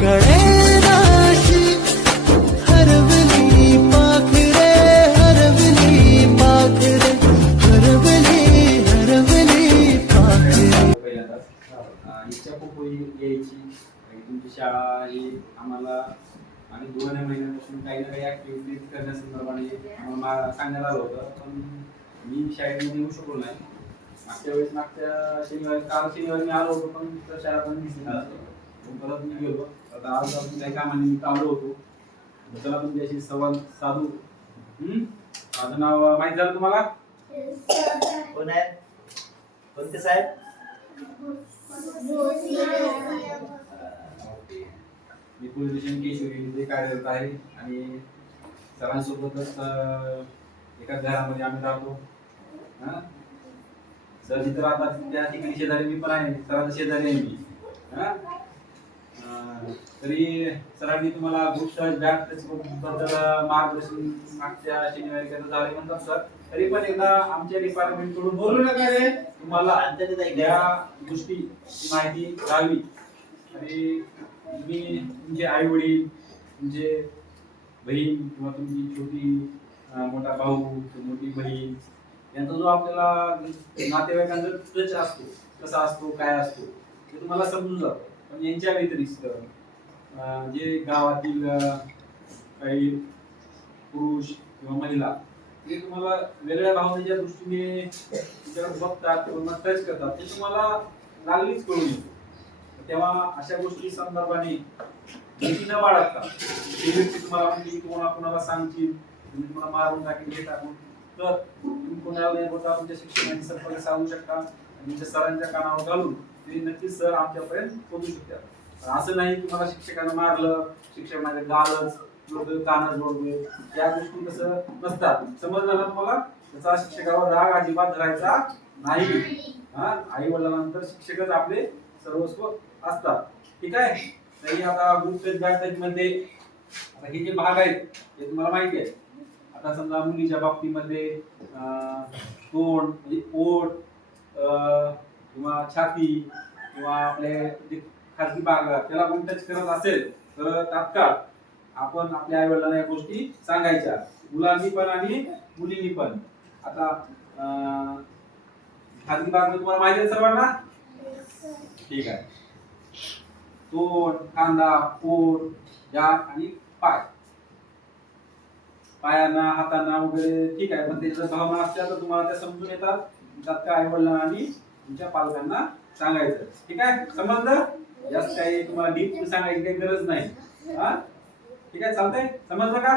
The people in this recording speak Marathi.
कळेनाशी हरवली पाखरे हरवली पाखरे हरवली हरवली पाखरे। इच्छा खूप यायची. तुमची शाळा ही आम्हाला आणि दोन महिन्यापासून काही ना काही ऍक्टिव्हिटीज करण्यासंदर्भाने आम्हाला सांगायला सांगण्यात आलं होतं. पण मी शाळेमध्ये येऊ शकलो नाही. मागच्या वेळेस मागच्या शनिवारी काल शनिवारी मी आलो होतो पण शाळा पण दिसली नाही. परत मी गेलो. आता आज आपण काही कामानिमित्त आलो होतो. तर चला तुमच्याशी संवाद साधू. हम्म? माझं नाव माहीत झालं तुम्हाला? कोण आहे? कोणते साहेब? मी पोलीस स्टेशन केशवरी इथे कार्यरत आहे आणि सरांसोबतच अं, एका घरामध्ये आम्ही राहतो. हा? सर जिथं राहतात त्या ठिकाणी शेजारी मी पण आहे. सरांचा शेजारी आहे मी. हा? अं, तरी सरांनी तुम्हाला गोष्ट बॅगबद्दल मार्गदर्शन मागच्या शनिवारी करत झाले म्हणतात सर तरी पण एकदा आमच्या डिपार्टमेंटकडून बोलू नका रे. तुम्हाला या गोष्टी माहिती द्यावी. आणि तुम्ही तुमचे आई वडील तुमचे बहीण किंवा तुमची छोटी मोठा भाऊ मोठी बहीण यांचा जो आपल्याला नातेवाईकांचा टच असतो कसा असतो काय असतो ते तुम्हाला समजून जातं. पण यांच्या व्यतिरिक्त जे म्हणजे गावातील काही पुरुष किंवा महिला ते तुम्हाला वेगळ्या भावनेच्या दृष्टीने बघतात किंवा टच करतात ते तुम्हाला लागलीच कळून येतो. तेव्हा अशा गोष्टी संदर्भाने भीती न बाळगता ती व्यक्ती तुम्हाला म्हणली कोणा कोणाला सांगतील तुम्ही तुम्हाला मारून टाकेल हे टाकून तर तुम्ही कोणाला नाही बोलता तुमच्या शिक्षकांनी संपर्क साधू शकता तुमच्या सरांच्या कानावर घालून तरी नक्कीच सर आमच्यापर्यंत पोहोचू शकतात असं नाही की मला शिक्षकानं मारलं शिक्षक माझ्या गालच लोक कानच जोडले या गोष्टी कसं नसतात. समजलं ना तुम्हाला त्याचा शिक्षकावर राग अजिबात धरायचा नाही. हा आई वडिलांनंतर शिक्षकच आपले सर्वस्व असतात. ठीक आहे? तरी आता ग्रुप बॅच मध्ये आता हे जे भाग आहेत ते तुम्हाला माहिती आहे. आता समजा मुलीच्या बाबतीमध्ये अं, तोंड म्हणजे पोट अं, किंवा छाती किंवा आपले जे खाजगी भाग त्याला कोणी टच करत असेल तर तात्काळ आपण आपल्या आई वडिलांना या गोष्टी सांगायच्या. मुलांनी पण आणि मुलींनी पण. आता अं, खाजगी बाग तुम्हाला माहिती आहे सर्वांना? ठीक आहे. तोंड कांदा पोट या आणि पाय. पायांना हातांना वगैरे ठीक आहे पण त्याच्या भावना असल्या तर तुम्हाला त्या समजून येतात. तात्काळ आई वडिलांना आणि तुमच्या पालकांना सांगायचं. ठीक आहे? समजलं जास्त काही तुम्हाला डीप सांगायची काही गरज नाही. हा? ठीक आहे? चालतंय? समजलं का?